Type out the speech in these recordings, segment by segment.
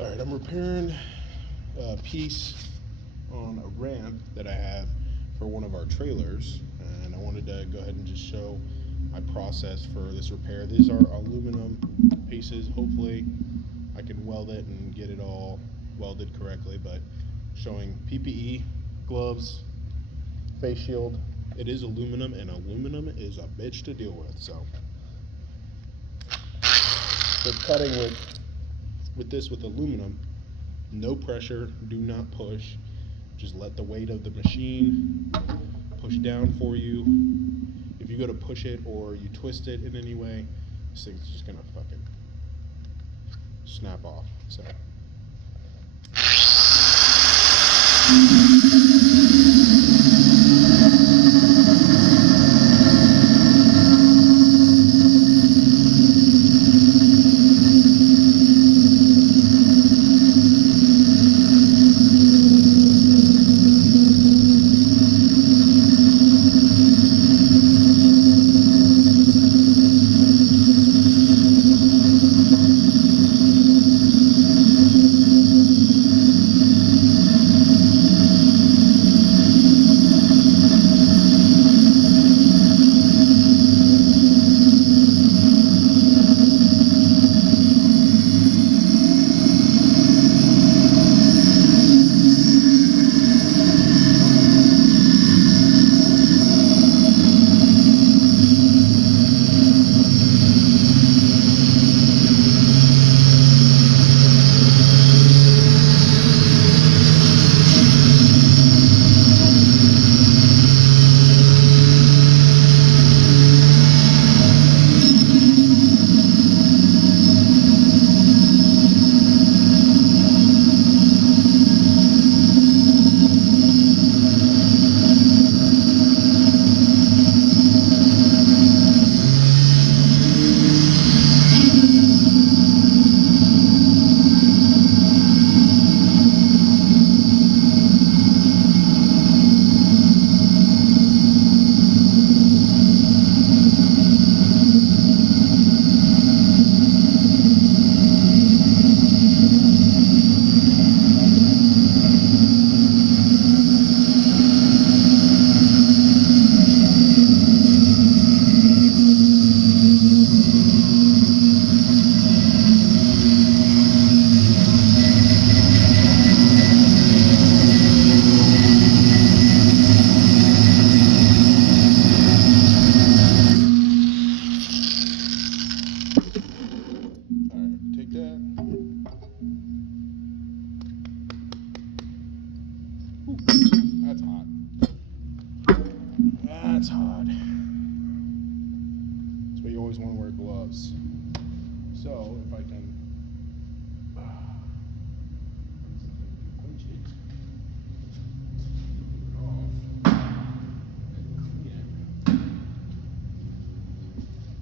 Alright, I'm repairing a piece on a ramp that I have for one of our trailers, and I wanted to go ahead and just show my process for this repair. These are aluminum pieces. Hopefully I can weld it and get it all welded correctly, but showing PPE, gloves, face shield. It is aluminum, and aluminum is a bitch to deal with, so cutting with aluminum, no pressure, do not push, just let the weight of the machine push down for you. If you go to push it or you twist it in any way, this thing's just gonna fucking snap off. So that's hot. That's hot. That's why you always want to wear gloves. So if I can pinch it off and clean it.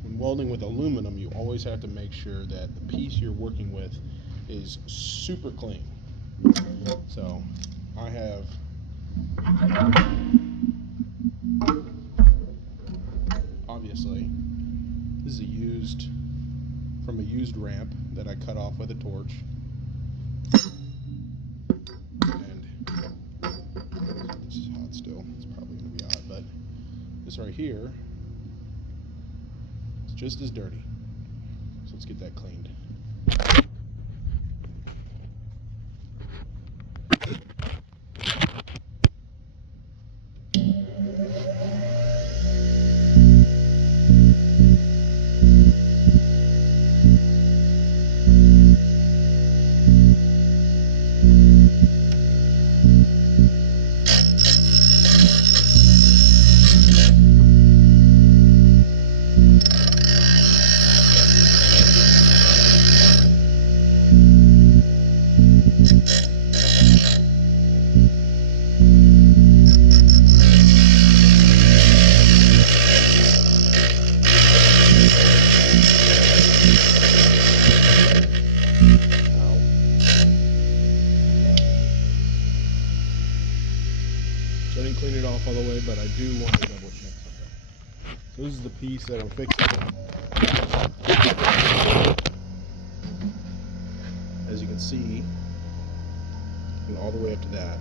When welding with aluminum, you always have to make sure that the piece you're working with is super clean. So I have obviously this is from a used ramp that I cut off with a torch, and this is hot still. It's probably going to be hot, but this right here is just as dirty. So let's get that cleaned. So I didn't clean it off all the way, but I do want to double check something. So this is the piece that I'm fixing. As you can C and all the way up to that.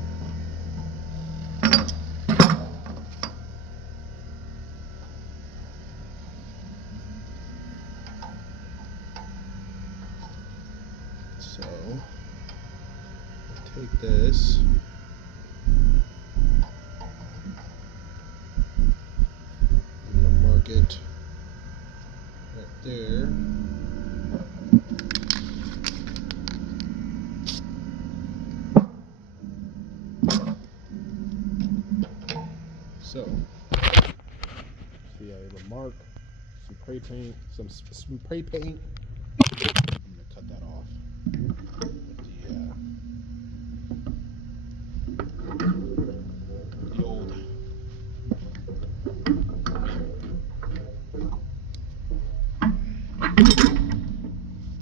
So take this, I'm going to mark it right there. So, see, I have a mark, some spray paint, some spray paint. I'm going to cut that off. The old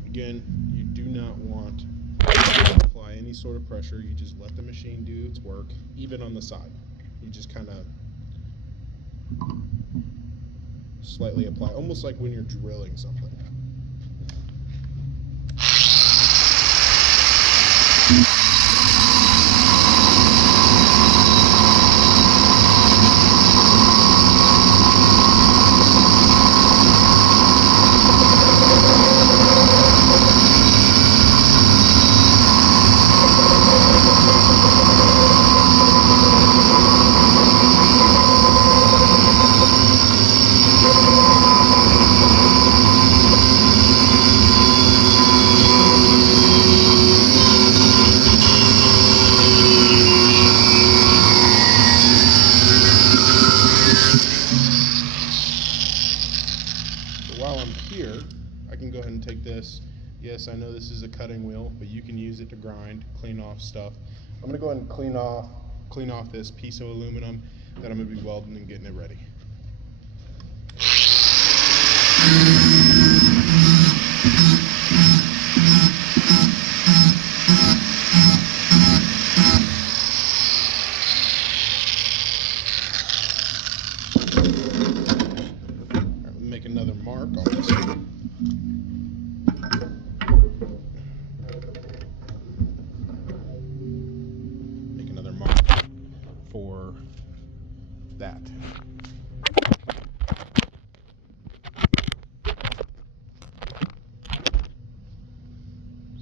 again, you do not want to apply any sort of pressure. You just let the machine do its work, even on the side. You just kind of slightly apply, almost like when you're drilling something. While I'm here, I can go ahead and take this. Yes, I know this is a cutting wheel, but you can use it to grind, clean off stuff. I'm gonna go ahead and clean off this piece of aluminum that I'm gonna be welding and getting it ready. Make another mark on this one. Make another mark for that.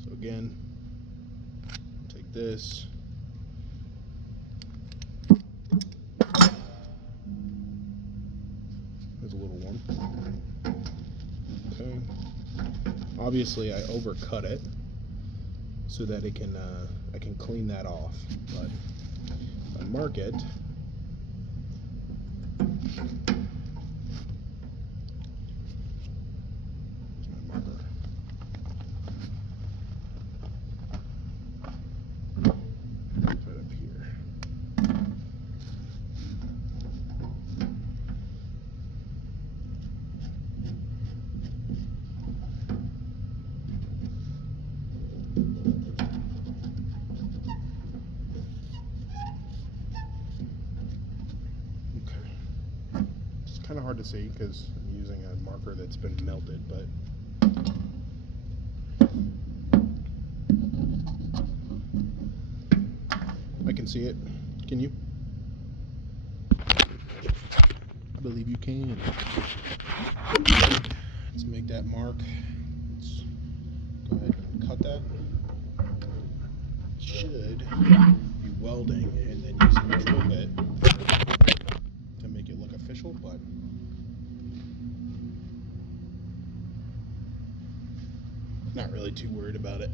So again, take this. There's a little one. Okay. Obviously, I overcut it so that it can I can clean that off. But if I mark it, here's my marker. It's right up here. Kind of hard to see because I'm using a marker that's been melted, but I can see it. Can you? I believe you can. Let's make that mark. Let's go ahead and cut that. Should be welding and then using a drill bit to make it look official, but not really too worried about it.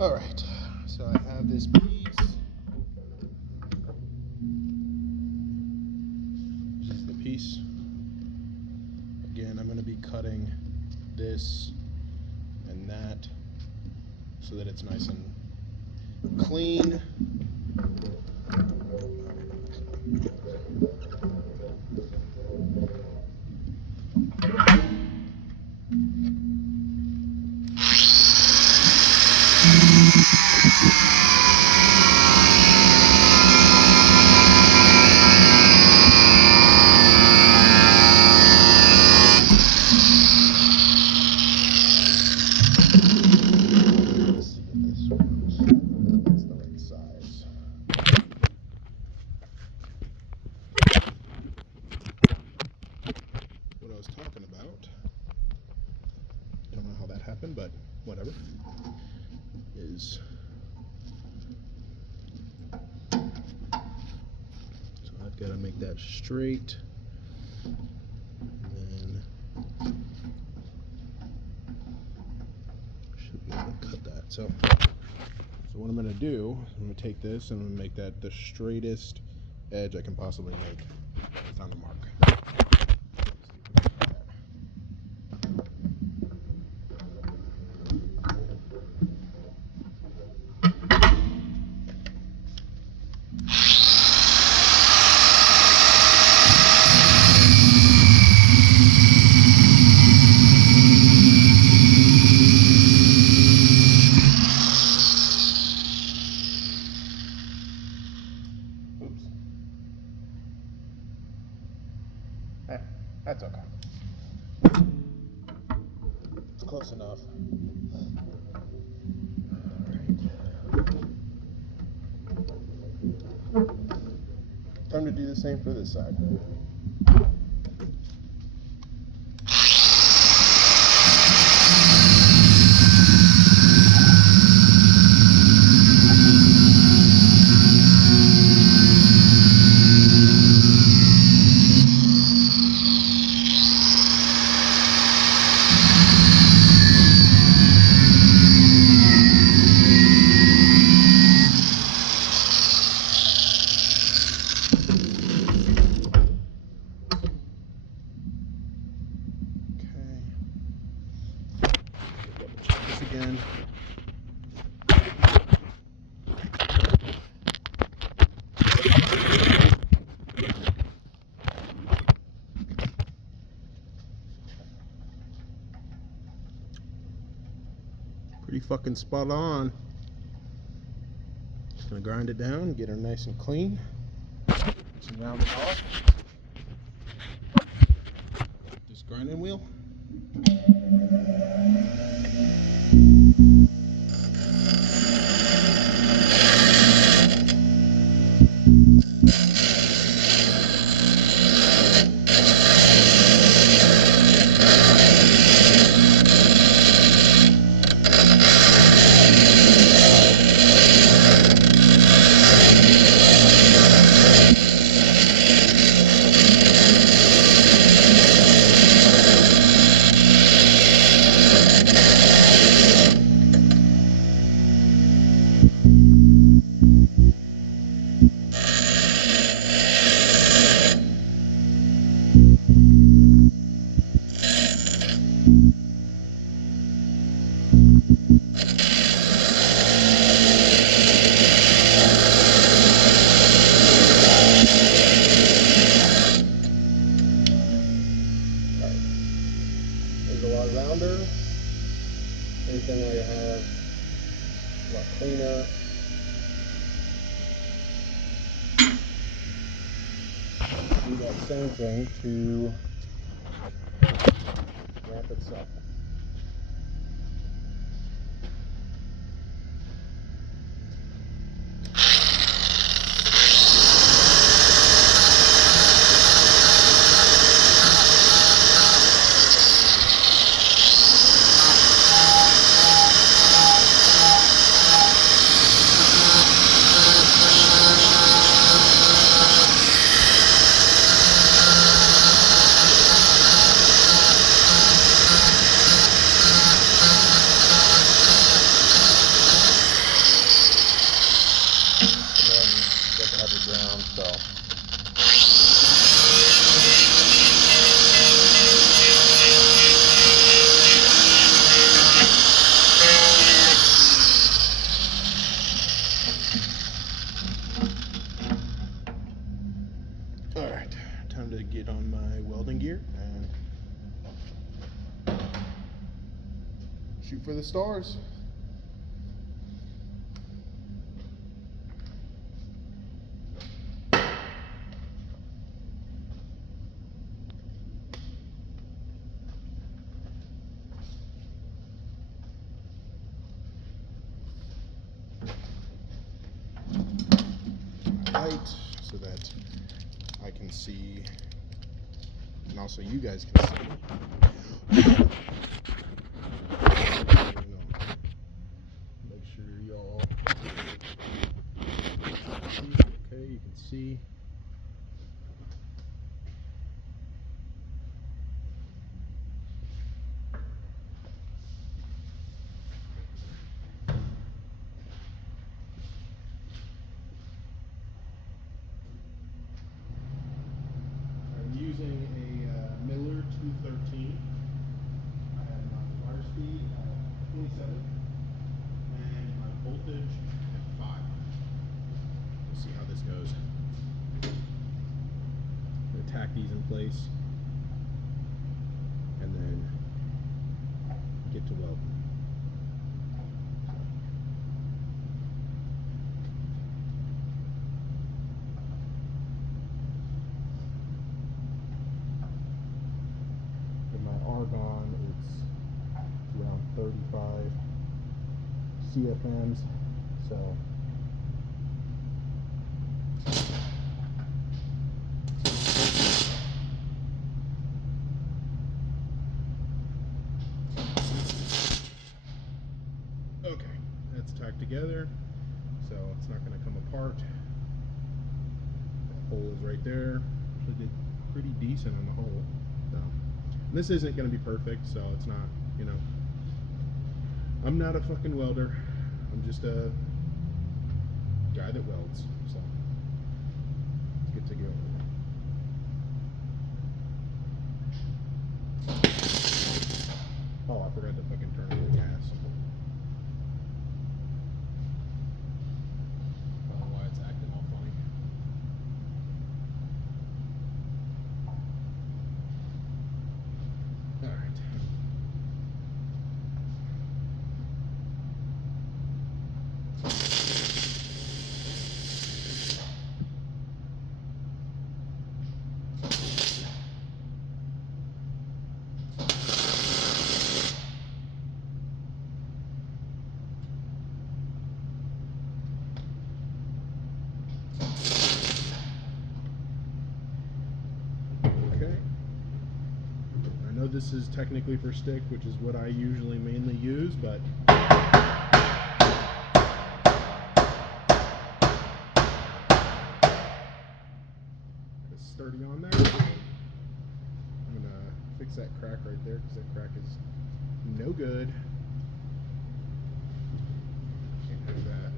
All right, so I have this piece. This is the piece. Again, I'm going to be cutting this and that so that it's nice and clean. Talking about, I don't know how that happened, but whatever, is so I've got to make that straight, and then should be able to cut that. So what I'm going to do, I'm going to take this and I'm going to make that the straightest edge I can possibly make. Found the mark. That's okay. It's close enough. All right. Time to do the same for this side. Again. Pretty fucking spot on. Just gonna grind it down, get her nice and clean. Just round it off. This grinding wheel. Rounder. Anything I have a lot cleaner. Do that same thing to wrap itself. Shoot for the stars. Light so that I can see, and also you guys can see. Make sure y'all okay, you can see. Using a Miller 213. I have my wire speed at 27 and my voltage at 5. We'll see how this goes. I'm going to tack these in place and then get to weld. Argon, it's around 35 CFMs, so okay, that's tacked together, so it's not going to come apart. That hole is right there. Actually did pretty decent on the hole. So this isn't going to be perfect, so it's not, you know, I'm not a fucking welder. I'm just a guy that welds, so let's get to go. Oh, I forgot to fucking turn on the gas. I don't know why it's acting all funny. This is technically for stick, which is what I usually mainly use, but it's sturdy on there. I'm gonna fix that crack right there because that crack is no good. Can't have that.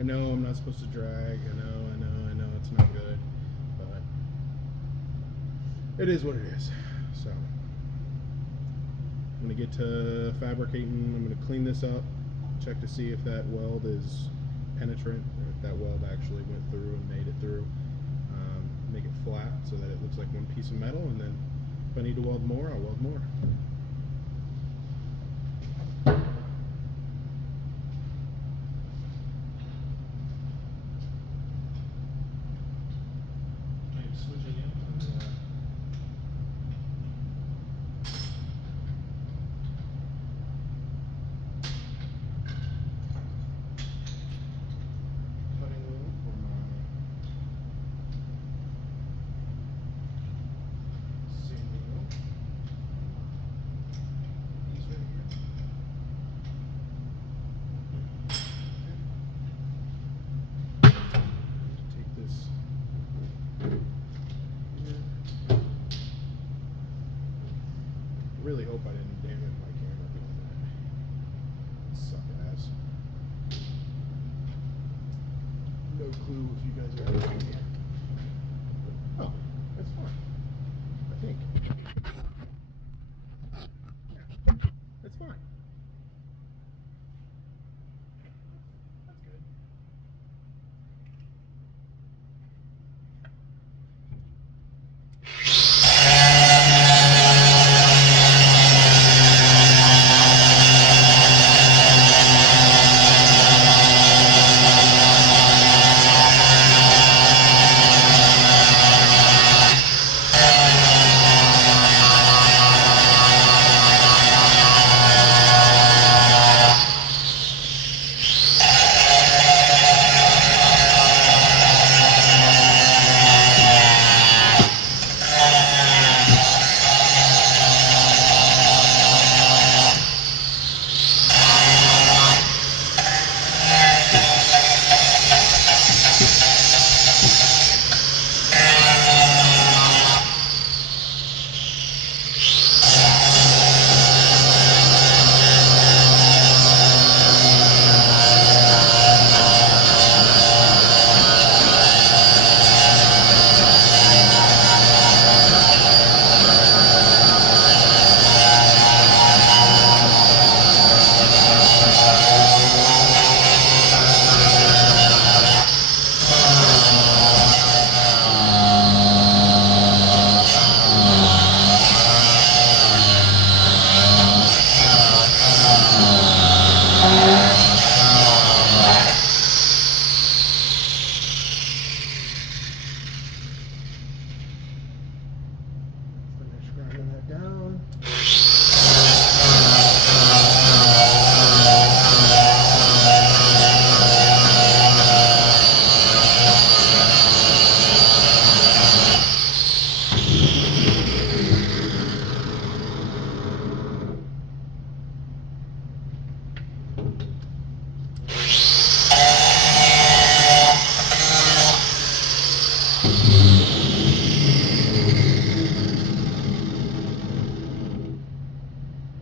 I know I'm not supposed to drag, I know it's not good, but it is what it is. So I'm going to get to fabricating. I'm going to clean this up, check to see if that weld is penetrant, or if that weld actually went through and made it through. Make it flat so that it looks like one piece of metal, and then if I need to weld more, I'll weld more. Really hope I didn't damage my camera doing that. Suck ass. No clue if you guys are ever here. Oh, that's fine. I think. Yeah, that's fine. That's good.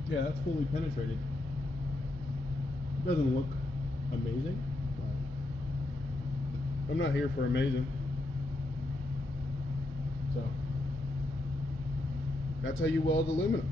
Yeah, that's fully penetrated. Doesn't look amazing, but I'm not here for amazing. So that's how you weld aluminum.